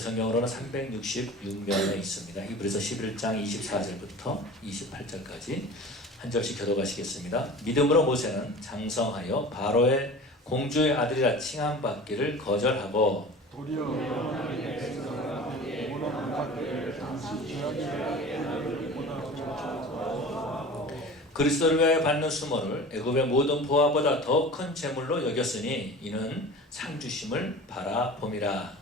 개성경으로는 366면에 있습니다. 히브리서 11장 24절부터 28절까지 한 절씩 교독하시겠습니다. 믿음으로 모세는 장성하여 바로의 공주의 아들이라 칭함받기를 거절하고 그리스도를 위하여 받는 수모를 애굽의 모든 보화보다 더 큰 재물로 여겼으니 이는 상 주심을 바라봄이라.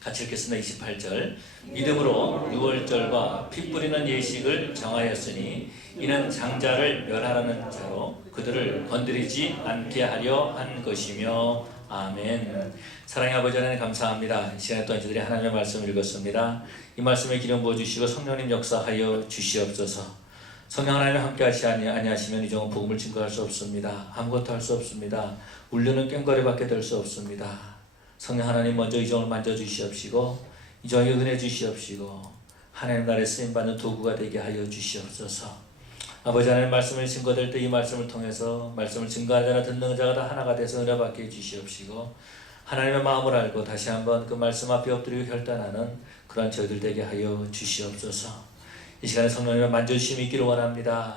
같이 읽겠습니다. 28절. 믿음으로 유월절과 피 뿌리는 예식을 정하였으니 이는 장자를 멸하라는 자로 그들을 건드리지 않게 하려 한 것이며. 아멘. 사랑의 아버지 하나님 감사합니다. 이 시간에 또 저희들이 하나님의 말씀을 읽었습니다. 이 말씀에 기름 부어주시고 성령님 역사하여 주시옵소서. 성령 하나님 함께 아니하시면 이 종은 복음을 증거할 수 없습니다. 아무것도 할 수 없습니다. 울려는 꽹과리밖에 될 수 없습니다. 성령 하나님 먼저 이 종을 만져주시옵시고 이 종에게 은혜 주시옵시고 하나님 나라에 쓰임받는 도구가 되게 하여 주시옵소서. 아버지 하나님 말씀을 증거될 때 이 말씀을 통해서 말씀을 증거하는 자나 듣는 자가 다 하나가 돼서 은혜 받게 주시옵시고 하나님의 마음을 알고 다시 한번 그 말씀 앞에 엎드리고 결단하는 그러한 저희들 되게 하여 주시옵소서. 이 시간에 성령님의 만져주심이 있기를 원합니다.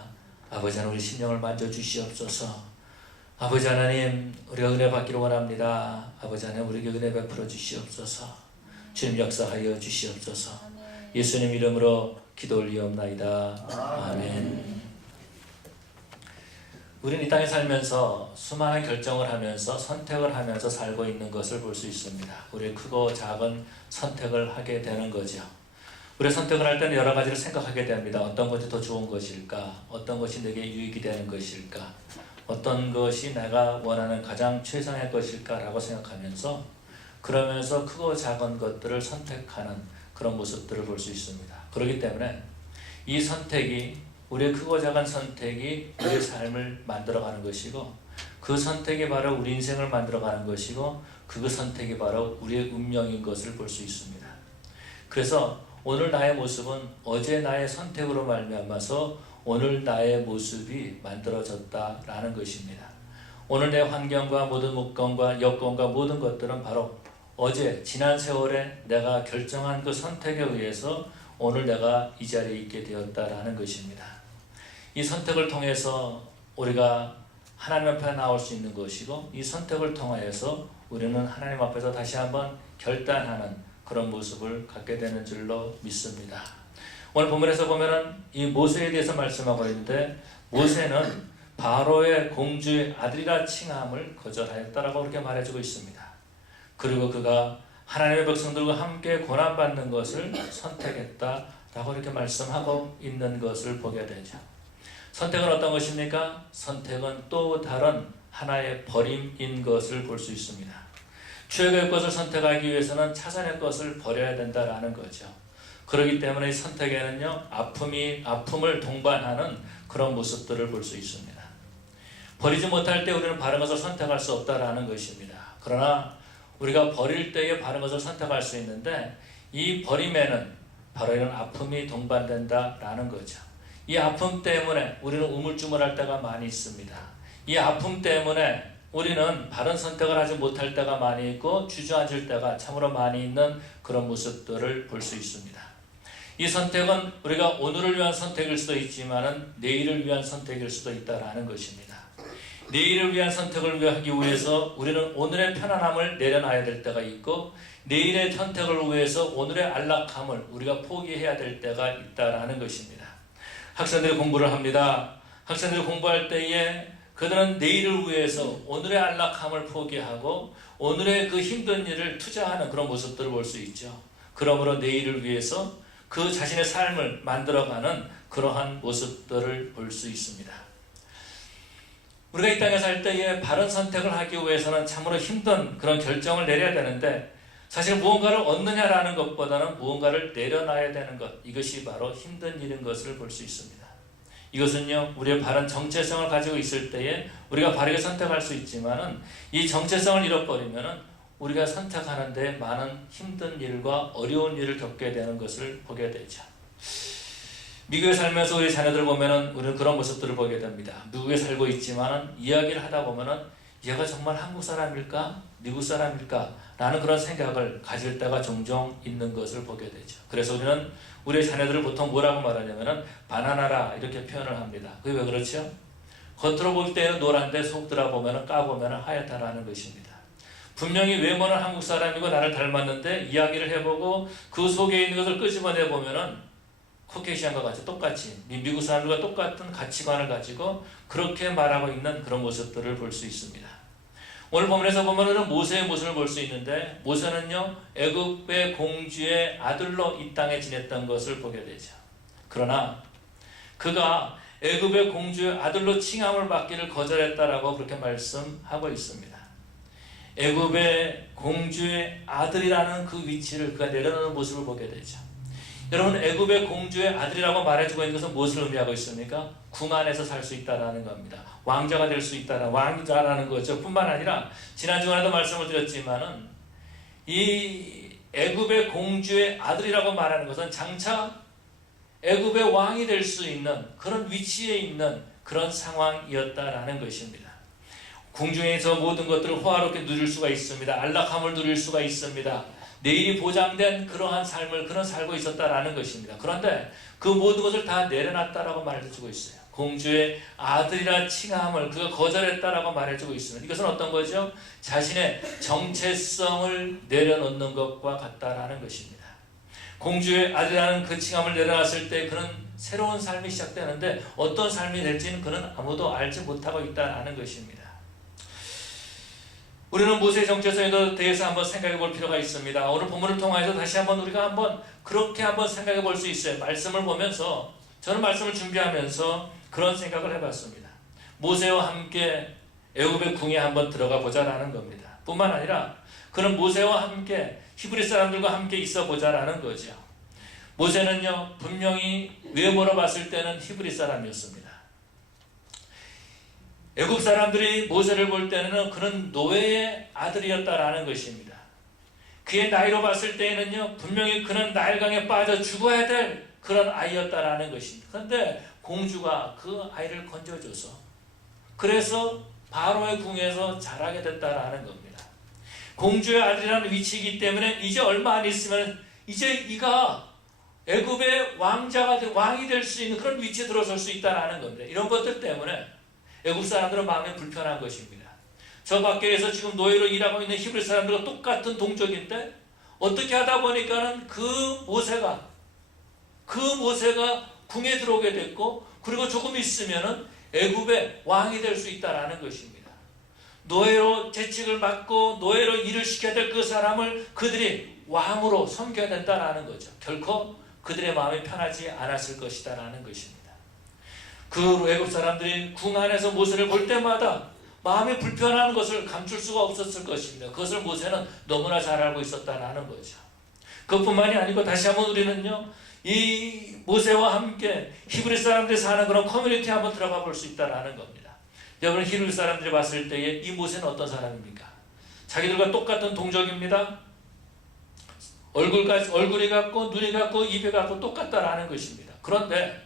아버지 하나님 우리 심령을 만져주시옵소서. 아버지 하나님 우리가 은혜 받기를 원합니다. 아버지 하나님 우리에게 은혜 베풀어 주시옵소서. 주님 역사하여 주시옵소서. 예수님 이름으로 기도 올리옵나이다. 아멘. 우리는 이 땅에 살면서 수많은 결정을 하면서 선택을 하면서 살고 있는 것을 볼 수 있습니다. 우리 크고 작은 선택을 하게 되는 거죠. 우리 선택을 할 때는 여러 가지를 생각하게 됩니다. 어떤 것이 더 좋은 것일까? 어떤 것이 내게 유익이 되는 것일까? 어떤 것이 내가 원하는 가장 최상의 것일까? 라고 생각하면서 그러면서 크고 작은 것들을 선택하는 그런 모습들을 볼 수 있습니다. 그렇기 때문에 이 선택이 우리의 크고 작은 선택이 우리의 삶을 만들어가는 것이고 그 선택이 바로 우리 인생을 만들어가는 것이고 그 선택이 바로 우리의 운명인 것을 볼 수 있습니다. 그래서 오늘 나의 모습은 어제 나의 선택으로 말미암아서 오늘 나의 모습이 만들어졌다라는 것입니다. 오늘 내 환경과 모든 목건과 여건과 모든 것들은 바로 어제 지난 세월에 내가 결정한 그 선택에 의해서 오늘 내가 이 자리에 있게 되었다라는 것입니다. 이 선택을 통해서 우리가 하나님 앞에 나올 수 있는 것이고 이 선택을 통하여서 우리는 하나님 앞에서 다시 한번 결단하는 그런 모습을 갖게 되는 줄로 믿습니다. 오늘 본문에서 보면은 이 모세에 대해서 말씀하고 있는데 모세는 바로의 공주의 아들이라 칭함을 거절하였다라고 그렇게 말해주고 있습니다. 그리고 그가 하나님의 백성들과 함께 고난받는 것을 선택했다라고 이렇게 말씀하고 있는 것을 보게 되죠. 선택은 어떤 것입니까? 선택은 또 다른 하나의 버림인 것을 볼 수 있습니다. 최고의 것을 선택하기 위해서는 차선의 것을 버려야 된다라는 거죠. 그렇기 때문에 이 선택에는요, 아픔을 동반하는 그런 모습들을 볼 수 있습니다. 버리지 못할 때 우리는 바른 것을 선택할 수 없다라는 것입니다. 그러나 우리가 버릴 때에 바른 것을 선택할 수 있는데 이 버림에는 바로 이런 아픔이 동반된다라는 거죠. 이 아픔 때문에 우리는 우물쭈물할 때가 많이 있습니다. 이 아픔 때문에 우리는 바른 선택을 하지 못할 때가 많이 있고 주저앉을 때가 참으로 많이 있는 그런 모습들을 볼 수 있습니다. 이 선택은 우리가 오늘을 위한 선택일 수도 있지만 내일을 위한 선택일 수도 있다라는 것입니다. 내일을 위한 선택을 하기 위해서 우리는 오늘의 편안함을 내려놔야 될 때가 있고 내일의 선택을 위해서 오늘의 안락함을 우리가 포기해야 될 때가 있다라는 것입니다. 학생들이 공부를 합니다. 학생들이 공부할 때에 그들은 내일을 위해서 오늘의 안락함을 포기하고 오늘의 그 힘든 일을 투자하는 그런 모습들을 볼 수 있죠. 그러므로 내일을 위해서 그 자신의 삶을 만들어가는 그러한 모습들을 볼 수 있습니다. 우리가 이 땅에 살 때에 바른 선택을 하기 위해서는 참으로 힘든 그런 결정을 내려야 되는데 사실 무언가를 얻느냐라는 것보다는 무언가를 내려놔야 되는 것, 이것이 바로 힘든 일인 것을 볼 수 있습니다. 이것은요, 우리의 바른 정체성을 가지고 있을 때에 우리가 바르게 선택할 수 있지만은 이 정체성을 잃어버리면은 우리가 선택하는 데 많은 힘든 일과 어려운 일을 겪게 되는 것을 보게 되죠. 미국에 살면서 우리 자녀들을 보면은 우리는 그런 모습들을 보게 됩니다. 미국에 살고 있지만은 이야기를 하다 보면은 얘가 정말 한국 사람일까? 미국 사람일까? 라는 그런 생각을 가질 때가 종종 있는 것을 보게 되죠. 그래서 우리는 우리 자녀들을 보통 뭐라고 말하냐면은 바나나라 이렇게 표현을 합니다. 그게 왜 그렇죠? 겉으로 볼 때는 노란데 속 들어보면은 까보면은 하얗다라는 것입니다. 분명히 외모는 한국 사람이고 나를 닮았는데 이야기를 해보고 그 속에 있는 것을 끄집어내 보면은 코케이시안과 같이 똑같이 미국 사람들과 똑같은 가치관을 가지고 그렇게 말하고 있는 그런 모습들을 볼 수 있습니다. 오늘 본문에서 보면은 모세의 모습을 볼 수 있는데 모세는요 애굽의 공주의 아들로 이 땅에 지냈던 것을 보게 되죠. 그러나 그가 애굽의 공주의 아들로 칭함을 받기를 거절했다라고 그렇게 말씀하고 있습니다. 애굽의 공주의 아들이라는 그 위치를 그가 내려놓는 모습을 보게 되죠. 여러분 애굽의 공주의 아들이라고 말해주고 있는 것은 무엇을 의미하고 있습니까? 궁 안에서 살 수 있다라는 겁니다. 왕자가 될 수 있다라 왕자라는 거죠. 뿐만 아니라 지난 주간에도 말씀을 드렸지만은 이 애굽의 공주의 아들이라고 말하는 것은 장차 애굽의 왕이 될 수 있는 그런 위치에 있는 그런 상황이었다라는 것입니다. 궁중에서 모든 것들을 호화롭게 누릴 수가 있습니다. 안락함을 누릴 수가 있습니다. 내일이 보장된 그러한 삶을 그런 살고 있었다라는 것입니다. 그런데 그 모든 것을 다 내려놨다라고 말해주고 있어요. 공주의 아들이라 칭함을 그가 거절했다라고 말해주고 있습니다. 이것은 어떤 거죠? 자신의 정체성을 내려놓는 것과 같다라는 것입니다. 공주의 아들이라는 그 칭함을 내려놨을 때 그는 새로운 삶이 시작되는데 어떤 삶이 될지는 그는 아무도 알지 못하고 있다라는 것입니다. 우리는 모세의 정체성에 대해서 한번 생각해 볼 필요가 있습니다. 오늘 본문을 통해서 다시 한번 우리가 한번 그렇게 한번 생각해 볼 수 있어요. 말씀을 보면서 저는 말씀을 준비하면서 그런 생각을 해봤습니다. 모세와 함께 애굽의 궁에 한번 들어가 보자라는 겁니다. 뿐만 아니라 그는 모세와 함께 히브리 사람들과 함께 있어 보자라는 거죠. 모세는요 분명히 외모로 봤을 때는 히브리 사람이었습니다. 애굽 사람들이 모세를 볼 때는 그는 노예의 아들이었다라는 것입니다. 그의 나이로 봤을 때에는요 분명히 그는 나일강에 빠져 죽어야 될 그런 아이였다라는 것입니다. 그런데 공주가 그 아이를 건져줘서 그래서 바로의 궁에서 자라게 됐다라는 겁니다. 공주의 아들이라는 위치이기 때문에 이제 얼마 안 있으면 이제 이가 애굽의 왕이 될 수 있는 그런 위치에 들어설 수 있다라는 겁니다. 이런 것들 때문에 애굽 사람들은 마음이 불편한 것입니다. 저 밖에서 지금 노예로 일하고 있는 히브리 사람들과 똑같은 동족인데 어떻게 하다 보니까는 그 모세가 궁에 들어오게 됐고 그리고 조금 있으면은 애굽의 왕이 될 수 있다라는 것입니다. 노예로 재직을 맡고 노예로 일을 시켜야 될 그 사람을 그들이 왕으로 섬겨야 된다라는 거죠. 결코 그들의 마음이 편하지 않았을 것이다라는 것입니다. 그 애굽 사람들이 궁 안에서 모세를 볼 때마다 마음이 불편한 것을 감출 수가 없었을 것입니다. 그것을 모세는 너무나 잘 알고 있었다라는 거죠. 그것뿐만이 아니고 다시 한번 우리는요 이 모세와 함께 히브리 사람들이 사는 그런 커뮤니티에 한번 들어가 볼 수 있다라는 겁니다. 여러분 히브리 사람들이 봤을 때에 이 모세는 어떤 사람입니까? 자기들과 똑같은 동족입니다. 얼굴이 같고 눈이 같고 입이 같고 똑같다라는 것입니다. 그런데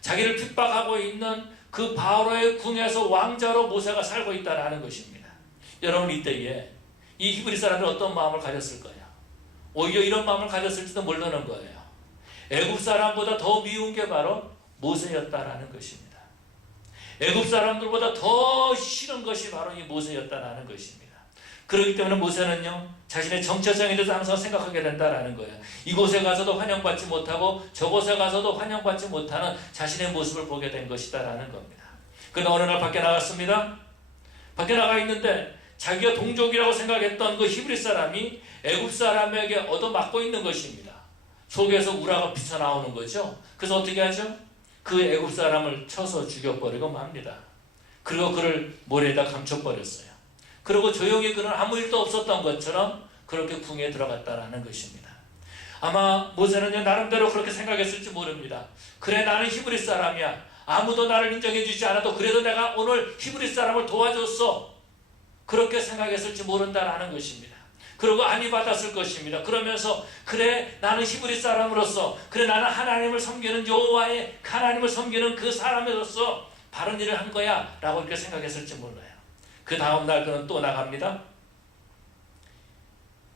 자기를 핍박하고 있는 그 바로의 궁에서 왕자로 모세가 살고 있다라는 것입니다. 여러분 이때에 이 히브리 사람들은 어떤 마음을 가졌을 거예요? 오히려 이런 마음을 가졌을지도 모르는 거예요. 애굽 사람보다 더 미운 게 바로 모세였다라는 것입니다. 애굽 사람들보다 더 싫은 것이 바로 이 모세였다라는 것입니다. 그렇기 때문에 모세는요 자신의 정체성에 대해서 항상 생각하게 된다라는 거예요. 이곳에 가서도 환영받지 못하고 저곳에 가서도 환영받지 못하는 자신의 모습을 보게 된 것이다라는 겁니다. 그러나 어느 날 밖에 나갔습니다. 밖에 나가 있는데 자기가 동족이라고 생각했던 그 히브리 사람이 애굽 사람에게 얻어맞고 있는 것입니다. 속에서 우라가 피쳐나오는 거죠. 그래서 어떻게 하죠? 그 애굽 사람을 쳐서 죽여버리고 맙니다. 그리고 그를 모래에다 감춰버렸어요. 그리고 조용히 그는 아무 일도 없었던 것처럼 그렇게 궁에 들어갔다라는 것입니다. 아마 모세는 나름대로 그렇게 생각했을지 모릅니다. 그래 나는 히브리 사람이야. 아무도 나를 인정해 주지 않아도 그래도 내가 오늘 히브리 사람을 도와줬어. 그렇게 생각했을지 모른다라는 것입니다. 그러고 안위 받았을 것입니다. 그러면서 그래 나는 히브리 사람으로서, 그래 나는 하나님을 섬기는 여호와의 하나님을 섬기는 그 사람으로서 바른 일을 한 거야 라고 이렇게 생각했을지 몰라요. 그 다음날 그는 또 나갑니다.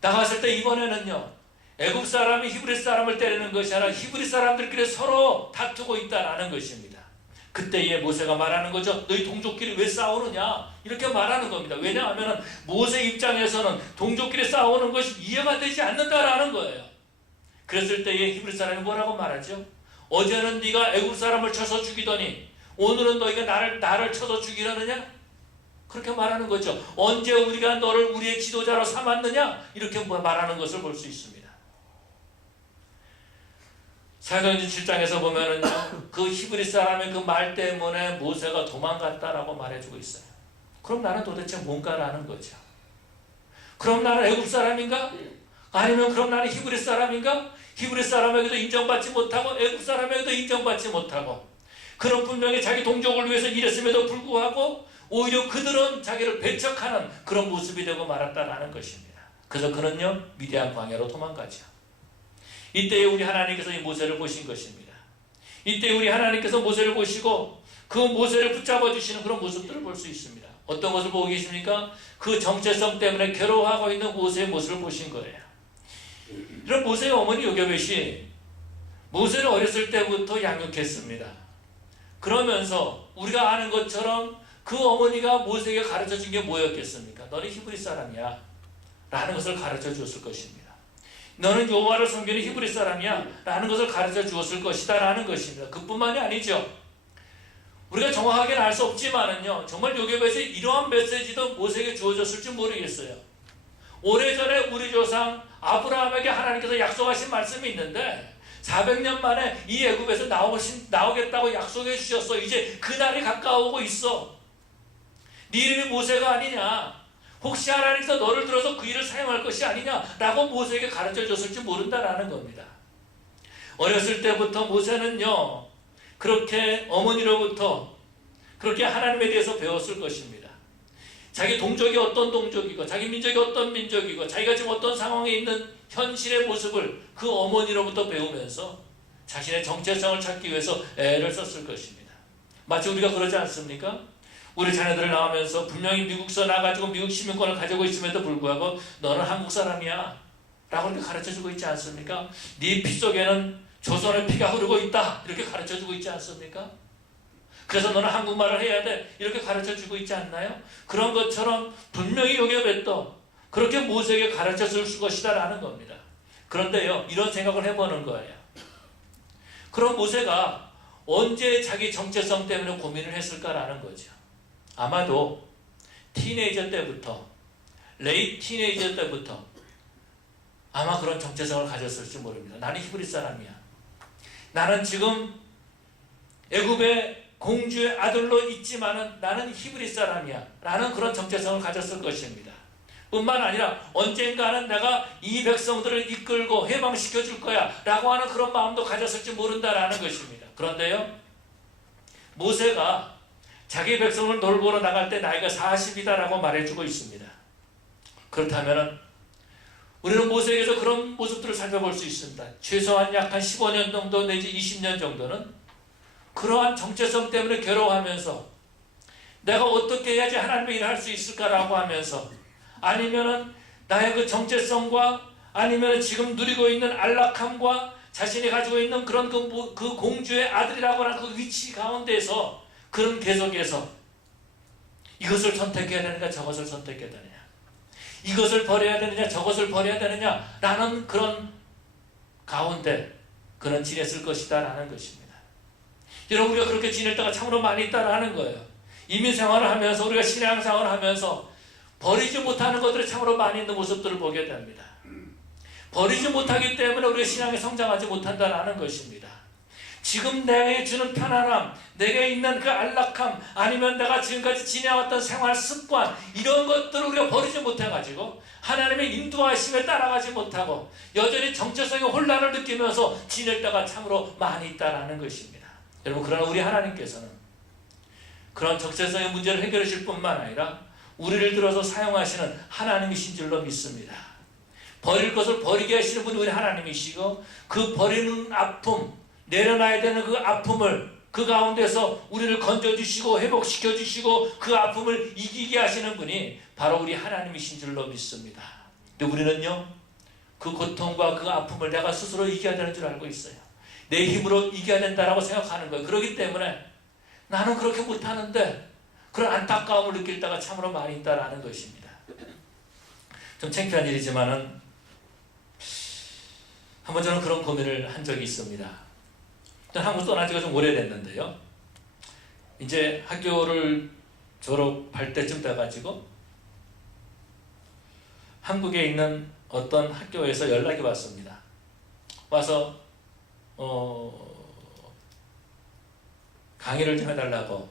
나갔을 때 이번에는요, 애굽 사람이 히브리 사람을 때리는 것이 아니라 히브리 사람들끼리 서로 다투고 있다라는 것입니다. 그때에 모세가 말하는 거죠. 너희 동족끼리 왜 싸우느냐 이렇게 말하는 겁니다. 왜냐하면 모세 입장에서는 동족끼리 싸우는 것이 이해가 되지 않는다라는 거예요. 그랬을 때에 히브리 사람이 뭐라고 말하죠? 어제는 네가 애굽 사람을 쳐서 죽이더니 오늘은 너희가 나를 쳐서 죽이려느냐? 그렇게 말하는 거죠. 언제 우리가 너를 우리의 지도자로 삼았느냐? 이렇게 말하는 것을 볼 수 있습니다. 사도행전 7장에서 보면은요, 그 히브리 사람의 그 말 때문에 모세가 도망갔다라고 말해주고 있어요. 그럼 나는 도대체 뭔가라는 거죠. 그럼 나는 애굽 사람인가? 아니면 그럼 나는 히브리 사람인가? 히브리 사람에게도 인정받지 못하고 애굽 사람에게도 인정받지 못하고, 그런 분명히 자기 동족을 위해서 일했음에도 불구하고 오히려 그들은 자기를 배척하는 그런 모습이 되고 말았다라는 것입니다. 그래서 그는요, 미디안 광야로 도망가죠. 이때에 우리 하나님께서 이 모세를 보신 것입니다. 이때 우리 하나님께서 모세를 보시고 그 모세를 붙잡아 주시는 그런 모습들을 볼 수 있습니다. 어떤 것을 보고 계십니까? 그 정체성 때문에 괴로워하고 있는 모세의 모습을 보신 거예요. 이런 모세의 어머니 요게벳이 모세를 어렸을 때부터 양육했습니다. 그러면서 우리가 아는 것처럼 그 어머니가 모세에게 가르쳐 준 게 뭐였겠습니까? 너는 히브리 사람이야 라는 것을 가르쳐 주었을 것입니다. 너는 여호와를 섬기는 히브리 사람이야 라는 것을 가르쳐 주었을 것이다 라는 것입니다. 그뿐만이 아니죠. 우리가 정확하게는 알 수 없지만은요, 정말 요게벳이 이러한 메시지도 모세에게 주어졌을지 모르겠어요. 오래전에 우리 조상 아브라함에게 하나님께서 약속하신 말씀이 있는데 400년 만에 이 애굽에서 나오겠다고 약속해 주셨어. 이제 그날이 가까워오고 있어. 네 이름이 모세가 아니냐? 혹시 하나님께서 너를 들어서 그 일을 사용할 것이 아니냐라고 모세에게 가르쳐 줬을지 모른다라는 겁니다. 어렸을 때부터 모세는요, 그렇게 어머니로부터 그렇게 하나님에 대해서 배웠을 것입니다. 자기 동족이 어떤 동족이고 자기 민족이 어떤 민족이고 자기가 지금 어떤 상황에 있는 현실의 모습을 그 어머니로부터 배우면서 자신의 정체성을 찾기 위해서 애를 썼을 것입니다. 마치 우리가 그러지 않습니까? 우리 자녀들을 낳으면서 분명히 미국서 나가지고 미국 시민권을 가지고 있음에도 불구하고 너는 한국 사람이야 라고 이렇게 가르쳐주고 있지 않습니까? 네 피 속에는 조선의 피가 흐르고 있다 이렇게 가르쳐주고 있지 않습니까? 그래서 너는 한국말을 해야 돼 이렇게 가르쳐주고 있지 않나요? 그런 것처럼 분명히 요게벳도 그렇게 모세에게 가르쳐줄 것이다 라는 겁니다. 그런데요, 이런 생각을 해보는 거예요. 그럼 모세가 언제 자기 정체성 때문에 고민을 했을까라는 거죠. 아마도 티네이저 때부터, 레이트 티네이저 때부터 아마 그런 정체성을 가졌을지 모릅니다. 나는 히브리 사람이야. 나는 지금 애굽의 공주의 아들로 있지만은 나는 히브리 사람이야 라는 그런 정체성을 가졌을 것입니다. 뿐만 아니라 언젠가는 내가 이 백성들을 이끌고 해방시켜 줄 거야 라고 하는 그런 마음도 가졌을지 모른다라는 것입니다. 그런데요, 모세가 자기 백성을 돌보러 나갈 때 나이가 40이다 라고 말해주고 있습니다. 그렇다면 우리는 모세에게서 그런 모습들을 살펴볼 수 있습니다. 최소한 약 한 15년 정도 내지 20년 정도는 그러한 정체성 때문에 괴로워하면서 내가 어떻게 해야지 하나님의 일을 할 수 있을까라고 하면서, 아니면은 나의 그 정체성과 아니면 지금 누리고 있는 안락함과 자신이 가지고 있는 그런 그 공주의 아들이라고 하는 그 위치 가운데서 그런 계속해서 이것을 선택해야 되느냐 저것을 선택해야 되느냐, 이것을 버려야 되느냐 저것을 버려야 되느냐 라는 그런 가운데 그는 지냈을 것이다 라는 것입니다. 여러분, 우리가 그렇게 지낼 때가 참으로 많이 있다라는 거예요. 이민생활을 하면서 우리가 신앙생활을 하면서 버리지 못하는 것들이 참으로 많이 있는 모습들을 보게 됩니다. 버리지 못하기 때문에 우리가 신앙에 성장하지 못한다라는 것입니다. 지금 내게 주는 편안함, 내게 있는 그 안락함, 아니면 내가 지금까지 지내왔던 생활 습관, 이런 것들을 우리가 버리지 못해가지고 하나님의 인도하심에 따라가지 못하고 여전히 정체성의 혼란을 느끼면서 지낼 때가 참으로 많이 있다라는 것입니다. 여러분, 그러나 우리 하나님께서는 그런 정체성의 문제를 해결하실 뿐만 아니라 우리를 들어서 사용하시는 하나님이신 줄로 믿습니다. 버릴 것을 버리게 하시는 분이 우리 하나님이시고, 그 버리는 아픔, 내려놔야 되는 그 아픔을 그 가운데서 우리를 건져주시고 회복시켜주시고 그 아픔을 이기게 하시는 분이 바로 우리 하나님이신 줄로 믿습니다. 근데 우리는요, 그 고통과 그 아픔을 내가 스스로 이겨야 되는 줄 알고 있어요. 내 힘으로 이겨야 된다라고 생각하는 거예요. 그렇기 때문에 나는 그렇게 못하는데, 그런 안타까움을 느낄 때가 참으로 많이 있다라는 것입니다. 좀 창피한 일이지만은 한번 저는 그런 고민을 한 적이 있습니다. 한국 떠난 지가 좀 오래됐는데요, 이제 학교를 졸업할 때쯤 돼가지고 한국에 있는 어떤 학교에서 연락이 왔습니다. 와서 강의를 좀 해달라고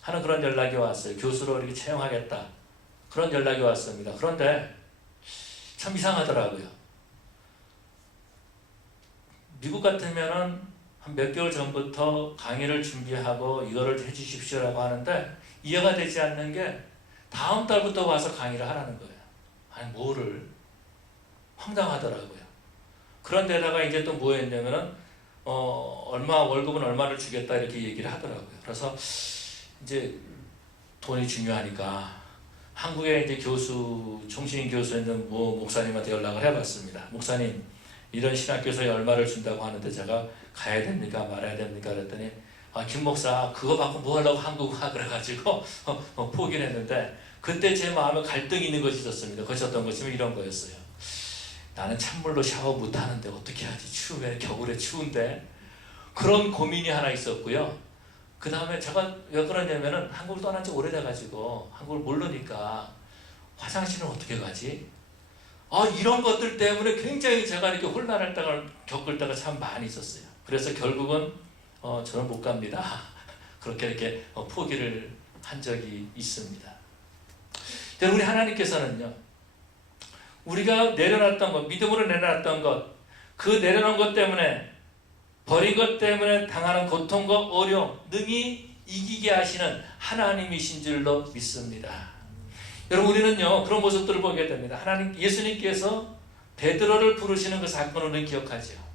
하는 그런 연락이 왔어요. 교수로 이렇게 채용하겠다, 그런 연락이 왔습니다. 그런데 참 이상하더라고요. 미국 같으면은 한 몇 개월 전부터 강의를 준비하고 이거를 해주십시오라고 하는데, 이해가 되지 않는 게 다음 달부터 와서 강의를 하라는 거예요. 아니 뭐를, 황당하더라고요. 그런데다가 이제 또 뭐 했냐면은 월급은 얼마를 주겠다 이렇게 얘기를 하더라고요. 그래서 이제 돈이 중요하니까 한국에 이제 총신인 교수 있는 목사님한테 연락을 해봤습니다. 목사님, 이런 신학교에서 얼마를 준다고 하는데 제가 가야 됩니까 말아야 됩니까 그랬더니, 김 목사 그거 받고 뭐 하려고 한국 가 그래가지고 포기를 했는데, 그때 제 마음에 갈등이 있는 것이 있었습니다. 그것이 어떤 것이면 이런 거였어요. 나는 찬물로 샤워 못하는데 어떻게 하지, 추우면, 겨울에 추운데. 그런 고민이 하나 있었고요. 그 다음에 제가 왜 그러냐면은 한국을 떠난 지 오래돼가지고 한국을 모르니까 화장실은 어떻게 가지? 이런 것들 때문에 굉장히 제가 이렇게 혼란할 때가, 겪을 때가 참 많이 있었어요. 그래서 결국은 저는 못 갑니다. 그렇게 이렇게 포기를 한 적이 있습니다. 우리 하나님께서는요, 우리가 내려놨던 것, 믿음으로 내려놨던 것, 그 내려놓은 것 때문에, 버린 것 때문에 당하는 고통과 어려움 능히 이기게 하시는 하나님이신 줄로 믿습니다. 여러분, 우리는요 그런 모습들을 보게 됩니다. 예수님께서 베드로를 부르시는 그 사건을 우리는 기억하죠.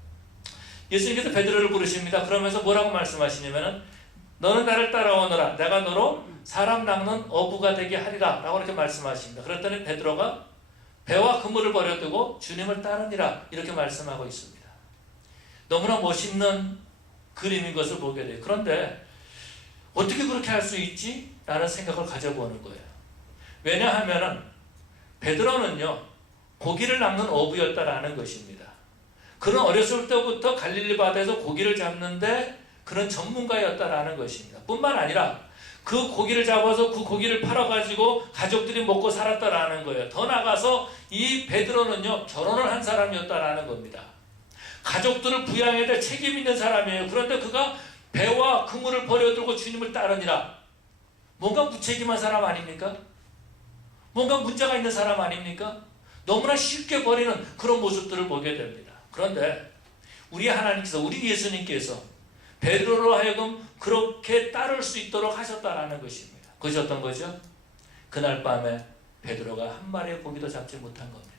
예수님께서 베드로를 부르십니다. 그러면서 뭐라고 말씀하시냐면은, 너는 나를 따라오너라, 내가 너로 사람 낚는 어부가 되게 하리라 라고 이렇게 말씀하십니다. 그랬더니 베드로가 배와 그물을 버려두고 주님을 따르니라 이렇게 말씀하고 있습니다. 너무나 멋있는 그림인 것을 보게 돼요. 그런데 어떻게 그렇게 할 수 있지? 라는 생각을 가져보는 거예요. 왜냐하면은 베드로는요 고기를 낚는 어부였다라는 것입니다. 그는 어렸을 때부터 갈릴리 바다에서 고기를 잡는데 그런 전문가였다라는 것입니다. 뿐만 아니라 그 고기를 잡아서 그 고기를 팔아가지고 가족들이 먹고 살았다라는 거예요. 더 나아가서 이 베드로는요 결혼을 한 사람이었다라는 겁니다. 가족들을 부양해야 될 책임 있는 사람이에요. 그런데 그가 배와 그물을 버려두고 주님을 따르니라. 뭔가 무책임한 사람 아닙니까? 뭔가 문제가 있는 사람 아닙니까? 너무나 쉽게 버리는 그런 모습들을 보게 됩니다. 그런데 우리 하나님께서, 우리 예수님께서 베드로로 하여금 그렇게 따를 수 있도록 하셨다라는 것입니다. 그것이 어떤 거죠? 그날 밤에 베드로가 한 마리의 고기도 잡지 못한 겁니다.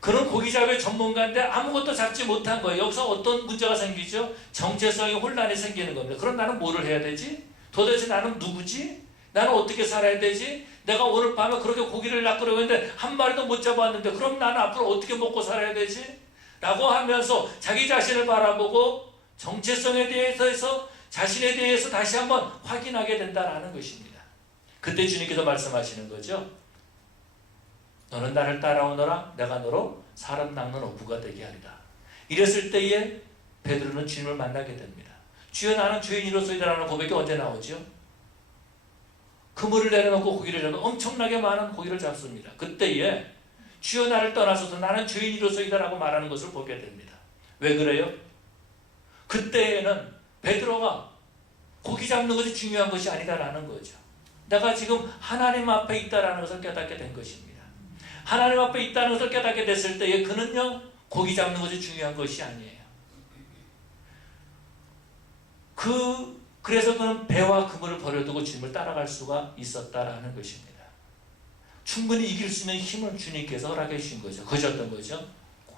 그런 고기잡이 전문가인데 아무것도 잡지 못한 거예요. 여기서 어떤 문제가 생기죠? 정체성의 혼란이 생기는 겁니다. 그럼 나는 뭐를 해야 되지? 도대체 나는 누구지? 나는 어떻게 살아야 되지? 내가 오늘 밤에 그렇게 고기를 낚으려고 했는데 한 마리도 못 잡았는데 그럼 나는 앞으로 어떻게 먹고 살아야 되지? 라고 하면서 자기 자신을 바라보고 정체성에 대해서, 자신에 대해서 다시 한번 확인하게 된다는 것입니다. 그때 주님께서 말씀하시는 거죠. 너는 나를 따라오너라, 내가 너로 사람 낚는 어부가 되게 하리라. 이랬을 때에 베드로는 주님을 만나게 됩니다. 주여, 나는 죄인으로서이다라는 고백이 언제 나오죠? 그물을 내려놓고 고기를 잡는, 엄청나게 많은 고기를 잡습니다. 그때에 주여 나를 떠나소서, 나는 죄인으로서이다라고 말하는 것을 보게 됩니다. 왜 그래요? 그때에는 베드로가 고기 잡는 것이 중요한 것이 아니다라는 거죠. 내가 지금 하나님 앞에 있다라는 것을 깨닫게 된 것입니다. 하나님 앞에 있다는 것을 깨닫게 됐을 때에 그는요 고기 잡는 것이 중요한 것이 아니에요. 그래서 그는 배와 그물을 버려두고 주님을 따라갈 수가 있었다라는 것입니다. 충분히 이길 수 있는 힘을 주님께서 허락해 주신 거죠. 그것이 어떤 거죠?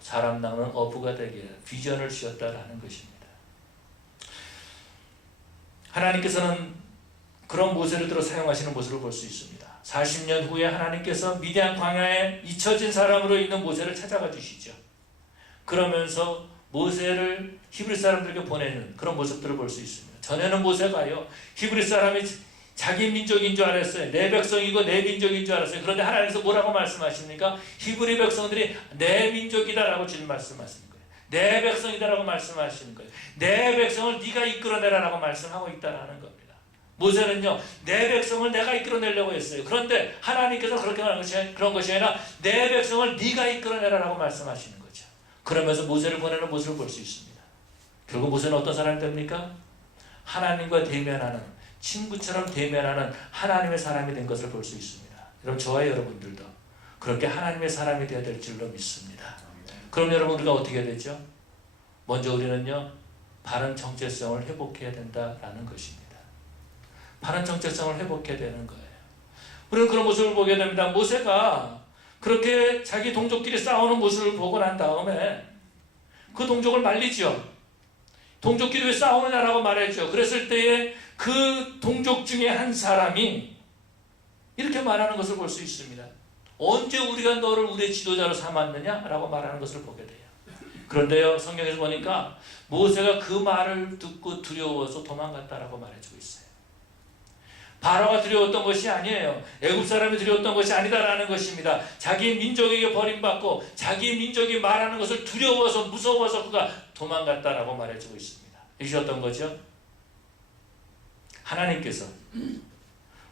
사람 낳는 어부가 되게 비전을 주셨다라는 것입니다. 하나님께서는 그런 모세를 들어 사용하시는 모습을 볼 수 있습니다. 40년 후에 하나님께서 미디안 광야에 잊혀진 사람으로 있는 모세를 찾아가 주시죠. 그러면서 모세를 히브리 사람들에게 보내는 그런 모습들을 볼 수 있습니다. 전에는 모세가요, 히브리 사람이 자기 민족인 줄 알았어요. 내 백성이고 내 민족인 줄 알았어요. 그런데 하나님께서 뭐라고 말씀하십니까? 히브리 백성들이 내 민족이다라고 주님 말씀하시는 거예요. 내 백성이다라고 말씀하시는 거예요. 내 백성을 네가 이끌어내라라고 말씀하고 있다라는 겁니다. 모세는요, 내 백성을 내가 이끌어내려고 했어요. 그런데 하나님께서 그렇게 하는 것이 그런 것이 아니라 내 백성을 네가 이끌어내라라고 말씀하시는 거죠. 그러면서 모세를 보내는 모습을 볼 수 있습니다. 결국 모세는 어떤 사람이 됩니까? 하나님과 대면하는, 친구처럼 대면하는 하나님의 사람이 된 것을 볼 수 있습니다. 여러분, 저와 여러분들도 그렇게 하나님의 사람이 되어야 될 줄로 믿습니다. 그럼 여러분, 우리가 어떻게 되죠? 먼저 우리는요, 바른 정체성을 회복해야 된다라는 것입니다. 바른 정체성을 회복해야 되는 거예요. 우리는 그런 모습을 보게 됩니다. 모세가 그렇게 자기 동족끼리 싸우는 모습을 보고 난 다음에 그 동족을 말리죠. 동족끼리 왜 싸우느냐라고 말했죠. 그랬을 때에 그 동족 중에 한 사람이 이렇게 말하는 것을 볼 수 있습니다. 언제 우리가 너를 우리의 지도자로 삼았느냐라고 말하는 것을 보게 돼요. 그런데요, 성경에서 보니까 모세가 그 말을 듣고 두려워서 도망갔다라고 말해주고 있어요. 바로가 두려웠던 것이 아니에요. 애굽 사람이 두려웠던 것이 아니다라는 것입니다. 자기 민족에게 버림받고 자기 민족이 말하는 것을 두려워서 무서워서 그가 도망갔다라고 말해주고 있습니다. 이것이 어떤 거죠? 하나님께서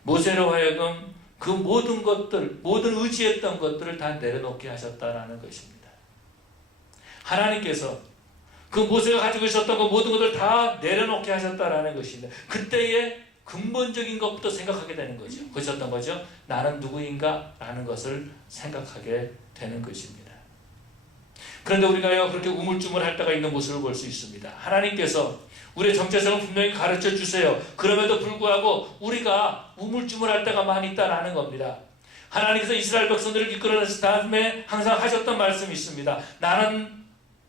모세로 하여금 그 모든 것들, 모든 의지했던 것들을 다 내려놓게 하셨다라는 것입니다. 하나님께서 그 모세가 가지고 있었던 그 모든 것을 다 내려놓게 하셨다라는 것입니다. 그때의 근본적인 것부터 생각하게 되는 거죠. 그것이 어떤 거죠? 나는 누구인가? 라는 것을 생각하게 되는 것입니다. 그런데 우리가요, 그렇게 우물쭈물할 때가 있는 모습을 볼 수 있습니다. 하나님께서 우리의 정체성을 분명히 가르쳐 주세요. 그럼에도 불구하고 우리가 우물쭈물할 때가 많이 있다라는 겁니다. 하나님께서 이스라엘 백성들을 이끌어내신 다음에 항상 하셨던 말씀이 있습니다. 나는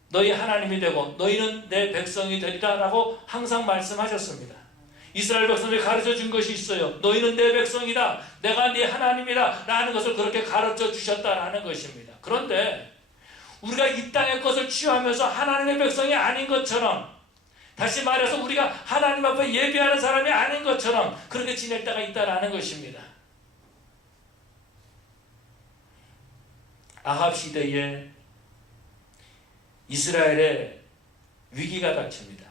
너희 하나님이 되고 너희는 내 백성이 되리라 라고 항상 말씀하셨습니다. 이스라엘 백성들이 가르쳐 준 것이 있어요. 너희는 내 백성이다. 내가 네 하나님이다. 라는 것을 그렇게 가르쳐 주셨다라는 것입니다. 그런데 우리가 이 땅의 것을 취하면서 하나님의 백성이 아닌 것처럼, 다시 말해서 우리가 하나님 앞에 예배하는 사람이 아닌 것처럼 그렇게 지낼 때가 있다라는 것입니다. 아합 시대에 이스라엘에 위기가 닥칩니다.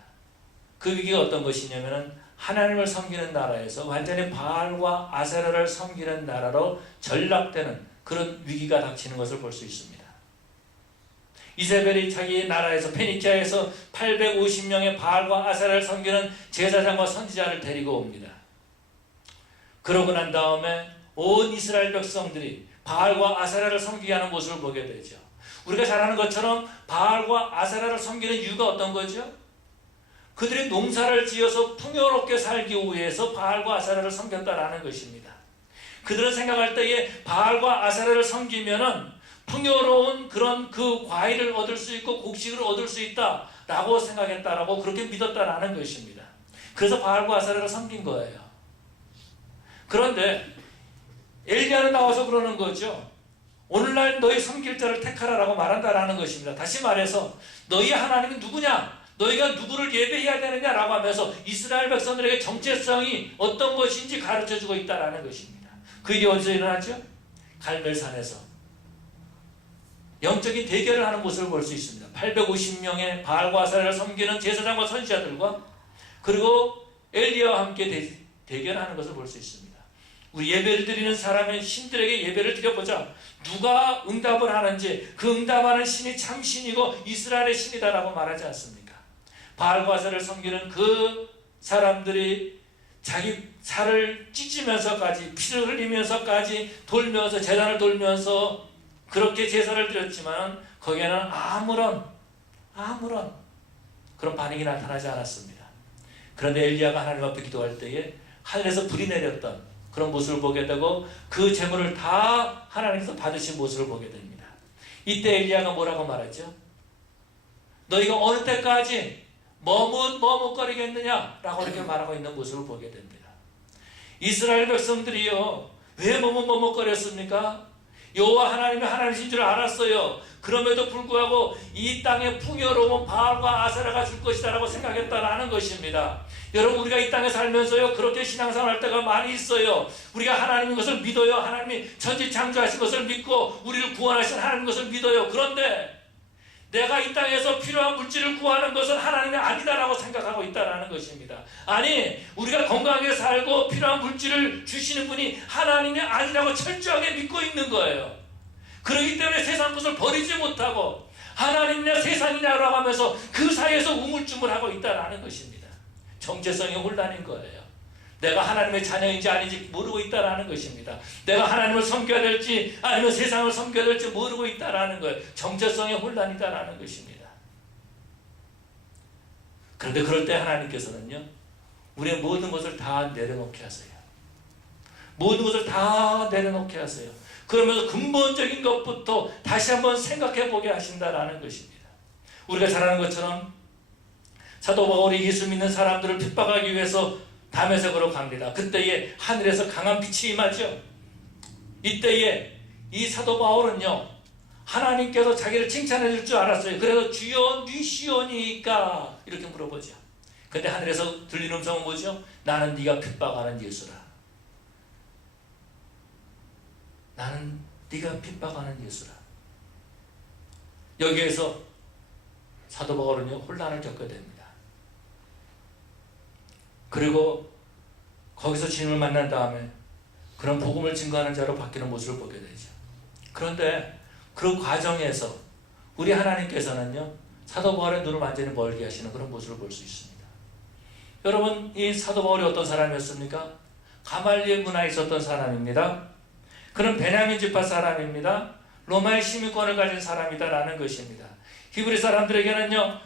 그 위기가 어떤 것이냐면은 하나님을 섬기는 나라에서 완전히 바알과 아세라를 섬기는 나라로 전락되는 그런 위기가 닥치는 것을 볼 수 있습니다. 이세벨이 자기 나라에서 페니키아에서 850명의 바알과 아세라를 섬기는 제사장과 선지자를 데리고 옵니다. 그러고 난 다음에 온 이스라엘 백성들이 바알과 아세라를 섬기게 하는 모습을 보게 되죠. 우리가 잘 아는 것처럼 바알과 아세라를 섬기는 이유가 어떤 거죠? 그들이 농사를 지어서 풍요롭게 살기 위해서 바알과 아세라를 섬겼다라는 것입니다. 그들은 생각할 때에 바알과 아세라를 섬기면은 풍요로운 그런 그 과일을 얻을 수 있고 곡식을 얻을 수 있다라고 생각했다라고 그렇게 믿었다라는 것입니다. 그래서 바알과 아세라를 섬긴 거예요. 그런데 엘리야는 나와서 그러는 거죠. 오늘날 너희 섬길 자를 택하라라고 말한다라는 것입니다. 다시 말해서 너희 하나님이 누구냐? 너희가 누구를 예배해야 되느냐라고 하면서 이스라엘 백성들에게 정체성이 어떤 것인지 가르쳐주고 있다는 것입니다. 그 일이 어디서 일어났죠? 갈멜산에서 영적인 대결을 하는 모습을 볼 수 있습니다. 850명의 바알과 아세라를 섬기는 제사장과 선지자들과 그리고 엘리야와 함께 대결하는 것을 볼 수 있습니다. 우리 예배를 드리는 사람의 신들에게 예배를 드려보자. 누가 응답을 하는지 그 응답하는 신이 참 신이고 이스라엘의 신이다라고 말하지 않습니까? 바알과 아세라를 섬기는 그 사람들이 자기 살을 찢으면서까지 피를 흘리면서까지 돌면서 제단을 돌면서 그렇게 제사를 드렸지만 거기에는 아무런 그런 반응이 나타나지 않았습니다. 그런데 엘리야가 하나님 앞에 기도할 때에 하늘에서 불이 내렸던 그런 모습을 보게 되고 그 재물을 다 하나님께서 받으신 모습을 보게 됩니다. 이때 엘리야가 뭐라고 말하죠? 너희가 어느 때까지 머뭇거리겠느냐 라고 이렇게 말하고 있는 모습을 보게 됩니다. 이스라엘 백성들이요, 왜 머뭇거렸습니까? 여호와 하나님이 하나님이신 줄 알았어요. 그럼에도 불구하고 이 땅에 풍요로운 바알과 아세라가 줄 것이다 라고 생각했다라는 것입니다. 여러분, 우리가 이 땅에 살면서요, 그렇게 신앙생활 할 때가 많이 있어요. 우리가 하나님인 것을 믿어요. 하나님이 천지 창조하신 것을 믿고 우리를 구원하신 하나님인 것을 믿어요. 그런데 내가 이 땅에서 필요한 물질을 구하는 것은 하나님이 아니다라고 생각하고 있다라는 것입니다. 아니, 우리가 건강하게 살고 필요한 물질을 주시는 분이 하나님이 아니라고 철저하게 믿고 있는 거예요. 그렇기 때문에 세상 것을 버리지 못하고 하나님이냐 세상이냐라고 하면서 그 사이에서 우물쭈물하고 있다라는 것입니다. 정체성의 혼란인 거예요. 내가 하나님의 자녀인지 아닌지 모르고 있다라는 것입니다. 내가 하나님을 섬겨야 될지 아니면 세상을 섬겨야 될지 모르고 있다라는 거예요. 정체성의 혼란이다라는 것입니다. 그런데 그럴 때 하나님께서는요, 우리의 모든 것을 다 내려놓게 하세요. 모든 것을 다 내려놓게 하세요. 그러면서 근본적인 것부터 다시 한번 생각해 보게 하신다라는 것입니다. 우리가 잘 아는 것처럼 사도 바울이 예수 믿는 사람들을 핍박하기 위해서 다메섹으로 갑니다. 그때에 하늘에서 강한 빛이 임하죠. 이때에 이 사도 바울은요, 하나님께서 자기를 칭찬해 줄 줄 알았어요. 그래서 주여 니시오니까 이렇게 물어보죠. 근데 하늘에서 들리는 음성은 뭐죠? 나는 네가 핍박하는 예수라. 나는 네가 핍박하는 예수라. 여기에서 사도 바울은요, 혼란을 겪게 됩니다. 그리고 거기서 주님을 만난 다음에 그런 복음을 증거하는 자로 바뀌는 모습을 보게 되죠. 그런데 그 과정에서 우리 하나님께서는요, 사도 바울의 눈을 완전히 멀게 하시는 그런 모습을 볼 수 있습니다. 여러분, 이 사도 바울이 어떤 사람이었습니까? 가말리엘 문화에 있었던 사람입니다. 그는 베냐민 지파 사람입니다. 로마의 시민권을 가진 사람이다라는 것입니다. 히브리 사람들에게는요,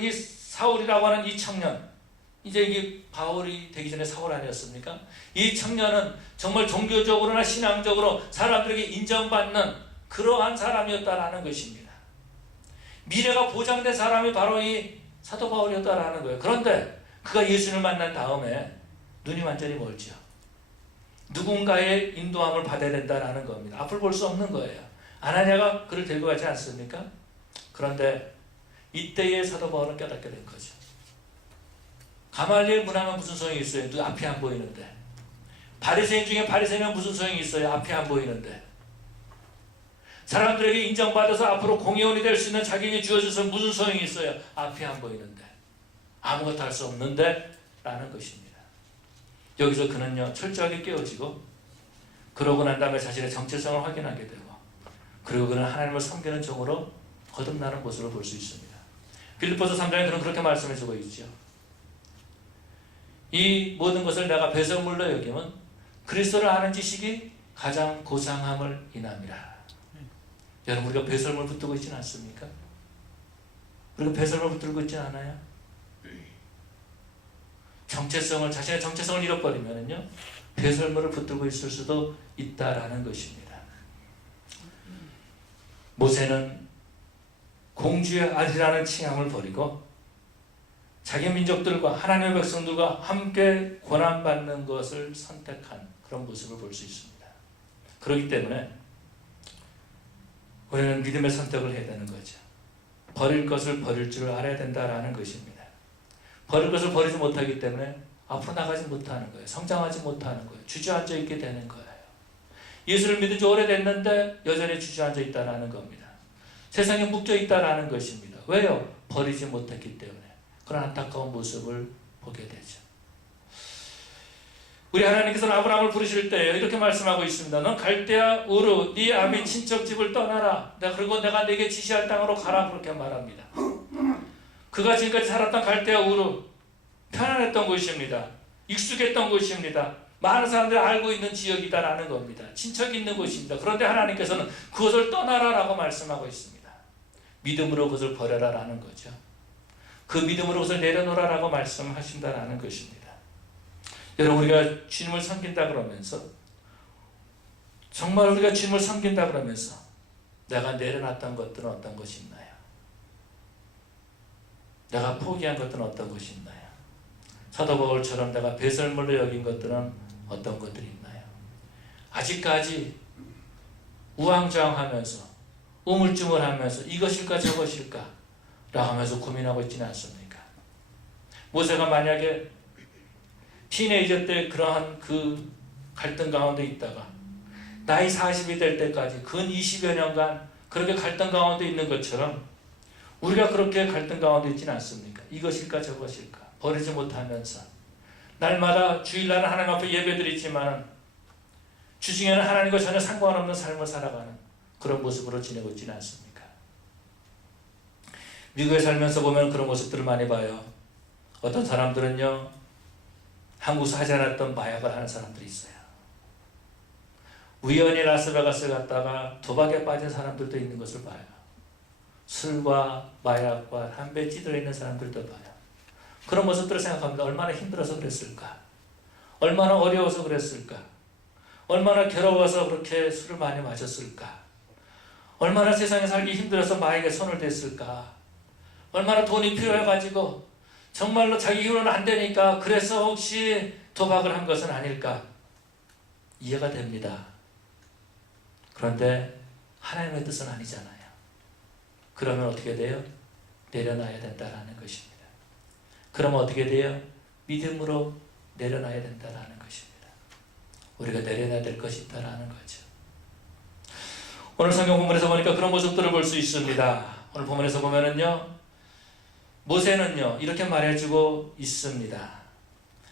이 사울이라고 하는 이 청년, 이제 이게 바울이 되기 전에 사울 아니었습니까? 이 청년은 정말 종교적으로나 신앙적으로 사람들에게 인정받는 그러한 사람이었다라는 것입니다. 미래가 보장된 사람이 바로 이 사도 바울이었다라는 거예요. 그런데 그가 예수님을 만난 다음에 눈이 완전히 멀죠. 누군가의 인도함을 받아야 된다라는 겁니다. 앞을 볼 수 없는 거예요. 아나니아가 그를 데리고 가지 않습니까? 그런데 이때의 사도 바울은 깨닫게 된 거죠. 가말리엘 문화가 무슨 소용이 있어요? 눈 앞이 안 보이는데. 바리새인 중에 바리새인은 무슨 소용이 있어요? 앞이 안 보이는데. 사람들에게 인정받아서 앞으로 공의원이 될 수 있는 자격이 주어져서 무슨 소용이 있어요? 앞이 안 보이는데. 아무것도 할 수 없는데 라는 것입니다. 여기서 그는요, 철저하게 깨어지고 그러고 난 다음에 자신의 정체성을 확인하게 되고, 그리고 그는 하나님을 섬기는 종으로 거듭나는 모습을 볼 수 있습니다. 빌립보서 3장에 그는 그렇게 말씀해주고 있죠. 이 모든 것을 내가 배설물로 여기면 그리스도를 아는 지식이 가장 고상함을 인함이라. 여러분, 우리가 배설물 붙들고 있지는 않습니까? 우리가 배설물 붙들고 있지 않아요? 자신의 정체성을 잃어버리면요, 배설물을 붙들고 있을 수도 있다라는 것입니다. 모세는 공주의 아들이라는 칭함을 버리고 자기 민족들과 하나님의 백성들과 함께 고난받는 것을 선택한 그런 모습을 볼 수 있습니다. 그렇기 때문에 우리는 믿음의 선택을 해야 되는 거죠. 버릴 것을 버릴 줄 알아야 된다라는 것입니다. 버릴 것을 버리지 못하기 때문에 앞으로 나가지 못하는 거예요. 성장하지 못하는 거예요. 주저앉아 있게 되는 거예요. 예수를 믿은 지 오래됐는데 여전히 주저앉아 있다는 겁니다. 세상에 묶여 있다는 것입니다. 왜요? 버리지 못했기 때문에. 그런 안타까운 모습을 보게 되죠. 우리 하나님께서는 아브라함을 부르실 때 이렇게 말씀하고 있습니다. 넌 갈대아 우르 네 아비 친척집을 떠나라. 그리고 내가 네게 지시할 땅으로 가라. 그렇게 말합니다. 그가 지금까지 살았던 갈대아 우르, 편안했던 곳입니다. 익숙했던 곳입니다. 많은 사람들이 알고 있는 지역이다라는 겁니다. 친척이 있는 곳입니다. 그런데 하나님께서는 그것을 떠나라라고 말씀하고 있습니다. 믿음으로 그것을 버려라라는 거죠. 그 믿음으로 그것을 내려놓으라라고 말씀하신다라는 것입니다. 여러분, 우리가 주님을 섬긴다 그러면서, 정말 우리가 주님을 섬긴다 그러면서 내가 내려놨던 것들은 어떤 것이 있나요? 내가 포기한 것들은 어떤 것이 있나요? 사도 바울처럼 내가 배설물로 여긴 것들은 어떤 것들이 있나요? 아직까지 우왕좌왕하면서 우물쭈물하면서 이것일까 저것일까 라고 하면서 고민하고 있지는 않습니까? 모세가 만약에 티네이저 때 그러한 그 갈등 가운데 있다가 나이 40이 될 때까지 근 20여 년간 그렇게 갈등 가운데 있는 것처럼 우리가 그렇게 갈등 가운데 있지는 않습니까? 이것일까 저것일까 버리지 못하면서 날마다 주일날은 하나님 앞에 예배드리지만 주중에는 하나님과 전혀 상관없는 삶을 살아가는 그런 모습으로 지내고 있지는 않습니까? 미국에 살면서 보면 그런 모습들을 많이 봐요. 어떤 사람들은요, 한국에서 하지 않았던 마약을 하는 사람들이 있어요. 우연히 라스베가스 갔다가 도박에 빠진 사람들도 있는 것을 봐요. 술과 마약과 담배에 찌들어 있는 사람들도 봐요. 그런 모습들을 생각합니다. 얼마나 힘들어서 그랬을까? 얼마나 어려워서 그랬을까? 얼마나 괴로워서 그렇게 술을 많이 마셨을까? 얼마나 세상에 살기 힘들어서 마약에 손을 댔을까? 얼마나 돈이 필요해가지고 정말로 자기 힘으로는 안 되니까 그래서 혹시 도박을 한 것은 아닐까? 이해가 됩니다. 그런데 하나님의 뜻은 아니잖아요. 그러면 어떻게 돼요? 내려놔야 된다라는 것입니다. 그러면 어떻게 돼요? 믿음으로 내려놔야 된다라는 것입니다. 우리가 내려놔야 될 것이 있다라는 거죠. 오늘 성경 본문에서 보니까 그런 모습들을 볼 수 있습니다. 오늘 본문에서 보면은요, 모세는요 이렇게 말해주고 있습니다.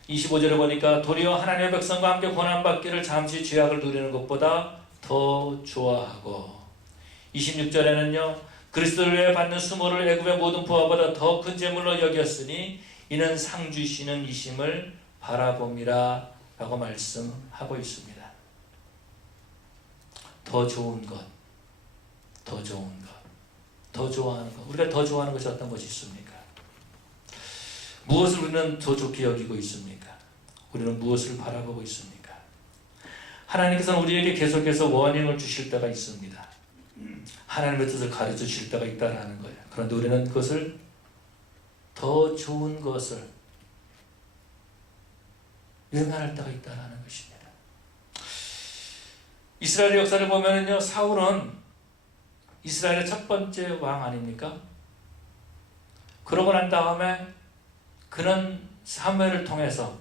25절에 보니까 도리어 하나님의 백성과 함께 고난받기를 잠시 죄악을 누리는 것보다 더 좋아하고, 26절에는요 그리스도를 위해 받는 수모를 애굽의 모든 부하보다 더 큰 재물로 여겼으니 이는 상 주시는 이심을 바라봅니다 라고 말씀하고 있습니다. 더 좋은 것, 더 좋은 것, 더 좋아하는 것. 우리가 더 좋아하는 것이 어떤 것이 있습니까? 무엇을 우리는 더 좋게 여기고 있습니까? 우리는 무엇을 바라보고 있습니까? 하나님께서는 우리에게 계속해서 워닝을 주실 때가 있습니다. 하나님의 뜻을 가르쳐 주실 때가 있다는 거예요. 그런데 우리는 그것을 더 좋은 것을 외면할 때가 있다는 것입니다. 이스라엘 역사를 보면은요, 사울은 이스라엘의 첫 번째 왕 아닙니까? 그러고 난 다음에 그는 사무엘을 통해서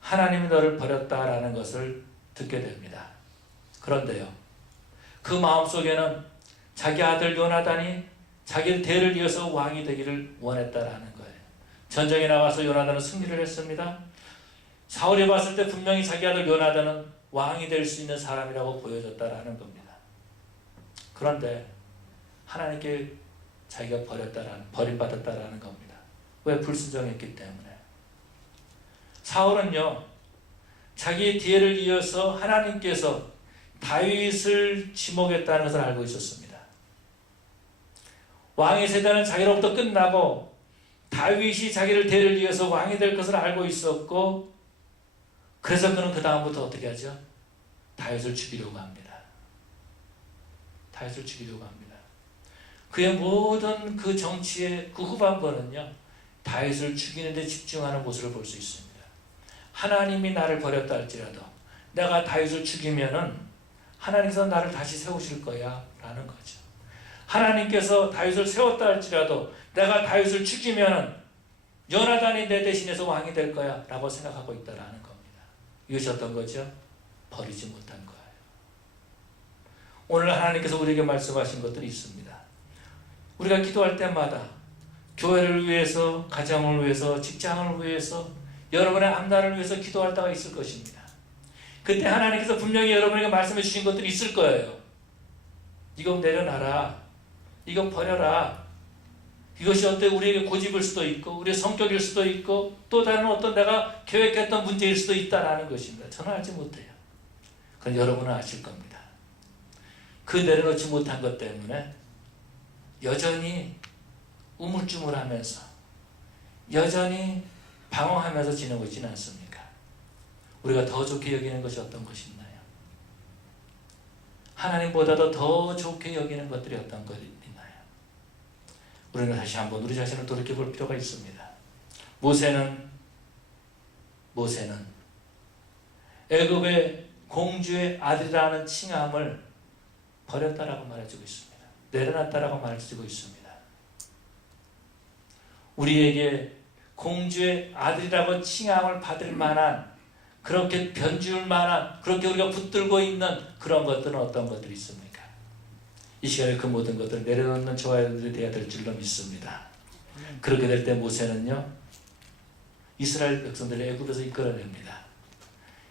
하나님이 너를 버렸다라는 것을 듣게 됩니다. 그런데요, 그 마음속에는 자기 아들 요나단이 자기 대를 이어서 왕이 되기를 원했다라는 거예요. 전쟁에 나가서 요나단은 승리를 했습니다. 사울이 봤을 때 분명히 자기 아들 요나단은 왕이 될 수 있는 사람이라고 보여졌다라는 겁니다. 그런데 하나님께 자기가 버림받았다라는 겁니다. 왜? 불순종했기 때문에. 사울은요, 자기의 뒤를 이어서 하나님께서 다윗을 지목했다는 것을 알고 있었습니다. 왕의 세대는 자기로부터 끝나고 다윗이 자기를 대를 이어서 왕이 될 것을 알고 있었고, 그래서 그는 그 다음부터 어떻게 하죠? 다윗을 죽이려고 합니다. 다윗을 죽이려고 합니다. 그의 모든 그 정치의 그 후반부는요, 다윗을 죽이는 데 집중하는 모습을 볼 수 있습니다. 하나님이 나를 버렸다 할지라도 내가 다윗을 죽이면은 하나님께서 나를 다시 세우실 거야 라는 거죠. 하나님께서 다윗을 세웠다 할지라도 내가 다윗을 죽이면은 요나단이 내 대신해서 왕이 될 거야 라고 생각하고 있다라는 겁니다. 이것이 어떤 거죠? 버리지 못한 거예요. 오늘 하나님께서 우리에게 말씀하신 것들이 있습니다. 우리가 기도할 때마다 교회를 위해서, 가정을 위해서, 직장을 위해서, 여러분의 앞날을 위해서 기도할 때가 있을 것입니다. 그때 하나님께서 분명히 여러분에게 말씀해 주신 것들이 있을 거예요. 이거 내려놔라. 이거 버려라. 이것이 어때 우리에게 고집일 수도 있고 우리의 성격일 수도 있고 또 다른 어떤 내가 계획했던 문제일 수도 있다는 것입니다. 저는 알지 못해요. 그건 여러분은 아실 겁니다. 그 내려놓지 못한 것 때문에 여전히 우물쭈물하면서 여전히 방황하면서 지내고 있지는 않습니까? 우리가 더 좋게 여기는 것이 어떤 것이 있나요? 하나님보다도 더 좋게 여기는 것들이 어떤 것이 있나요? 우리는 다시 한번 우리 자신을 돌이켜볼 필요가 있습니다. 모세는 애굽의 공주의 아들이라는 칭함을 버렸다라고 말해주고 있습니다. 내려놨다라고 말해주고 있습니다. 우리에게 공주의 아들이라고 칭함을 받을 만한, 그렇게 변줄 만한, 그렇게 우리가 붙들고 있는 그런 것들은 어떤 것들이 있습니까? 이 시간에 그 모든 것들을 내려놓는 저와 여러분들이 되어야 될 줄로 믿습니다. 그렇게 될 때 모세는요, 이스라엘 백성들을 애굽에서 이끌어냅니다.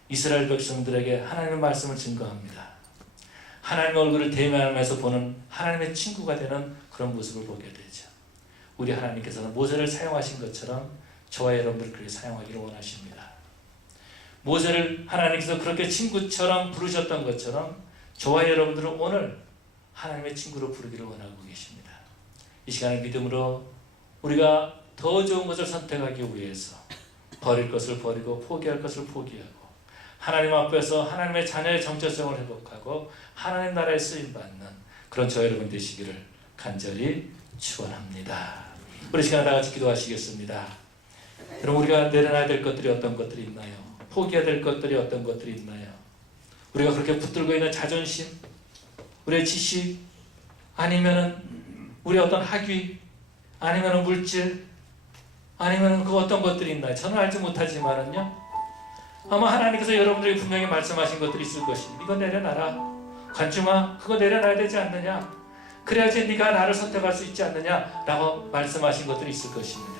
이스라엘 백성들에게 하나님의 말씀을 증거합니다. 하나님의 얼굴을 대면하면서 보는 하나님의 친구가 되는 그런 모습을 보게 되죠. 우리 하나님께서는 모세를 사용하신 것처럼 저와 여러분들을 그렇게 사용하기를 원하십니다. 모세를 하나님께서 그렇게 친구처럼 부르셨던 것처럼 저와 여러분들은 오늘 하나님의 친구로 부르기를 원하고 계십니다. 이 시간에 믿음으로 우리가 더 좋은 것을 선택하기 위해서 버릴 것을 버리고 포기할 것을 포기하고 하나님 앞에서 하나님의 자녀의 정체성을 회복하고 하나님 나라에 쓰임받는 그런 저 여러분 되시기를 간절히 축원합니다. 우리 시간 다 같이 기도하시겠습니다. 여러분, 우리가 내려놔야 될 것들이 어떤 것들이 있나요? 포기해야 될 것들이 어떤 것들이 있나요? 우리가 그렇게 붙들고 있는 자존심, 우리의 지식, 아니면은 우리 어떤 학위, 아니면은 물질, 아니면은 그 어떤 것들이 있나요? 저는 알지 못하지만은요, 아마 하나님께서 여러분들에게 분명히 말씀하신 것들이 있을 것입니다. 이거 내려놔라. 관중아, 그거 내려놔야 되지 않느냐? 그래야지 네가 나를 선택할 수 있지 않느냐? 라고 말씀하신 것들이 있을 것입니다.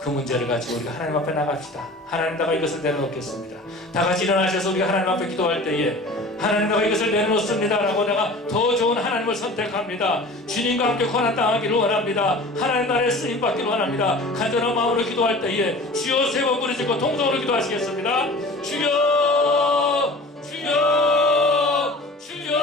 그 문제를 가지고 우리가 하나님 앞에 나갑시다. 하나님, 내가 이것을 내려놓겠습니다. 다 같이 일어나셔서 우리가 하나님 앞에 기도할 때에 하나님, 내가 이것을 내려놓습니다 라고 내가 더 좋은 하나님을 선택합니다. 주님과 함께 고난당하기를 원합니다. 하나님 나라에 쓰임받기를 원합니다. 간절한 마음으로 기도할 때에 주여 세 번 부르짖고 통성으로 기도하시겠습니다. 주여, 주여, 주여.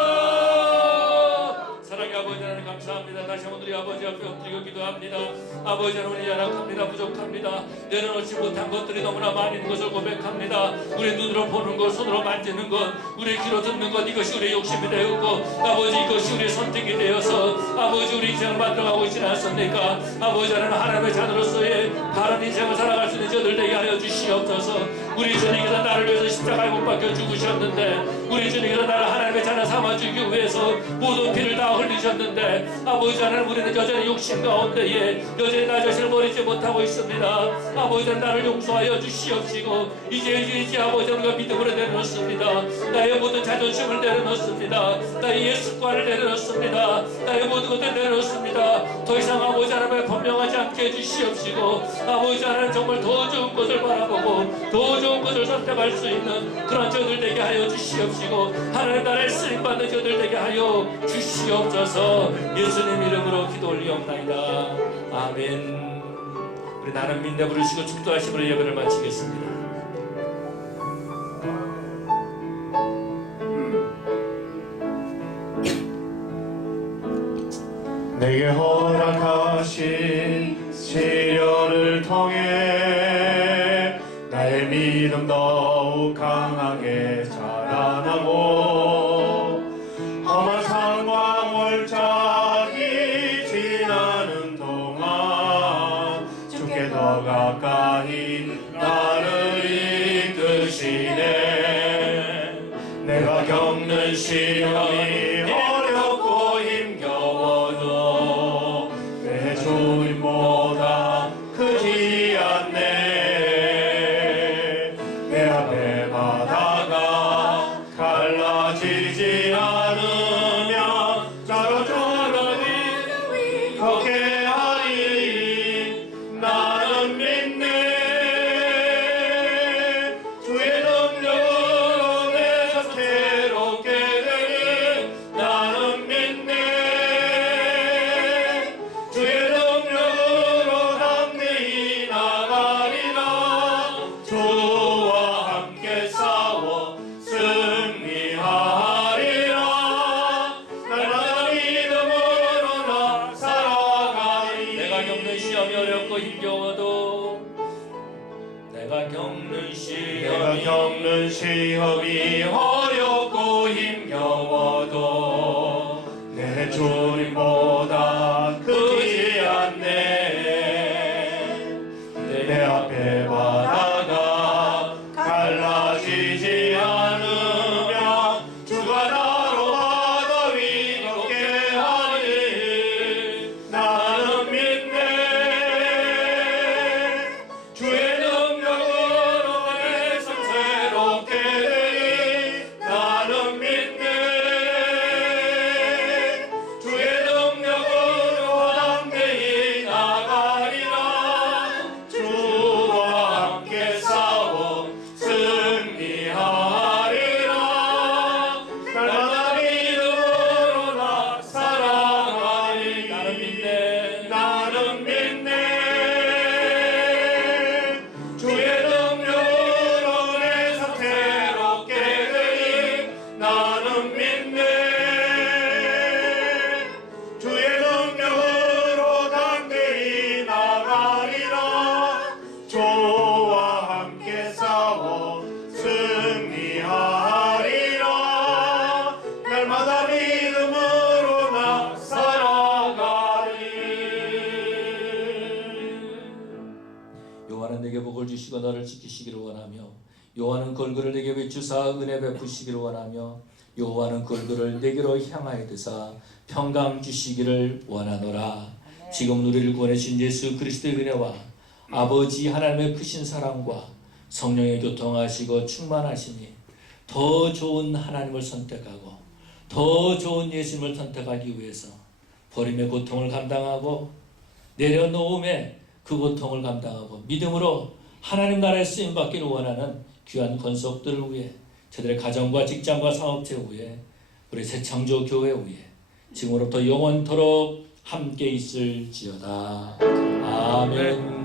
사랑의 아버지 하나님 감사합니다. 다시 한번 우리 아버지 앞에 엎드리고 기도합니다. 아버지 하나님, 우리 연약합니다. 부족합니다. 내려놓지 못한 것들이 너무나 많이 있는 것을 고백합니다. 우리 눈으로 보는 것, 손으로 만지는 것, 우리 귀로 듣는 것, 이것이 우리의 욕심이 되었고 아버지, 이것이 우리의 선택이 되어서 아버지 우리 인생을 만들어가고 있지 않습니까? 아버지 하나님, 하나님의 자녀로서의 바른 인생을 살아갈 수 있는 저들 되게 하여 주시옵소서. 우리 주님께서 나를 위해서 십자가에 못 박혀 죽으셨는데, 우리 주님께서 나를 하나님의 자녀 삼아주기 위해서 모든 피를 다 흘리셨는데, 아버지 하나님, 우리는 여전히 욕심 가운데에 여전히 나 자신을 버리지 못하고 있습니다. 아버지 하나님, 나를 용서하여 주시옵시고 이제 아버지 우리가 믿음으로 내려놓습니다. 나의 모든 자존심을 내려놓습니다. 나의 옛 습관을 내려놓습니다. 나의 모든 것을 내려놓습니다. 더 이상 아버지 하나님의 번명하지 않게 해주시옵시고 아버지 하나님, 정말 더 좋은 것을 바라보고 더 좋은 것을 선택할 수 있는 그런 저들 되게 하여 주시옵시고 하나님 나라에 쓰임받는 저들 되게 하여 주시옵소서. 예수님 이름으로 기도 올리옵나이다. 아멘. 우리 나는 믿네 부르시고 축도하심으로 예배를 마치겠습니다. 내게 허락하신 시련을 통해 나의 믿음 더욱 강하게 자라나고 험한 산과 몰짝이 지나는 동안 주께 더 가까이 나를 이끄시네. 내가 겪는 시험이 어렵고 힘겨워도 내 주님보다 크지 않네. 내 앞에 바다가 갈라지지 않으면 저러저러 걷게 하리. 나는 믿네. 주의 능력으로 내가 새롭게 되리. 나는 믿네. 주의 능력으로 담대히 나가리라. 주와 함께 겪는 시험이 어렵고 힘겨워도 내 주님보다 크지 않네. 내 앞에 바다가 갈라지지 않으며 주가 나로 바다 위 걷게 하니 나는 믿네. 주의 능력으로 내 삶 새롭게 되니 나는 믿네. 주의 능력으로 담대히 나가리라. 주와 함께 싸워 승리하리라. 날마다 믿음으로 나 살아가리. 나는 믿네. 나는 믿네. 주의 능력으로 내 삶 새롭게 되니 나는 믿네. 주의 능력으로 담대히 나가리라. 주와 함께 싸워 승리하리라. 날마다 믿음으로 나 살아가리. 여호와는 내게 복을 주시고 너를 지키시기를 원하며 여호와는 그 얼굴을 내게 비추사 은혜 베푸시기를 원하며 여호와는 그 얼굴을 내게로 향하여 드사 평강 주시기를 원하노라. 지금 우리를 구원하신 예수 그리스도의 은혜와 아버지 하나님의 크신 사랑과 성령의 교통하시고 충만하시니 더 좋은 하나님을 선택하고 더 좋은 예수님을 선택하기 위해서 버림의 고통을 감당하고 내려놓음의 그 고통을 감당하고 믿음으로 하나님 나라에 쓰임받기를 원하는 귀한 권속들을 위해 저들의 가정과 직장과 사업체 위에 우리 새창조 교회 위에 지금으로부터 영원토록 함께 있을지어다. 아멘.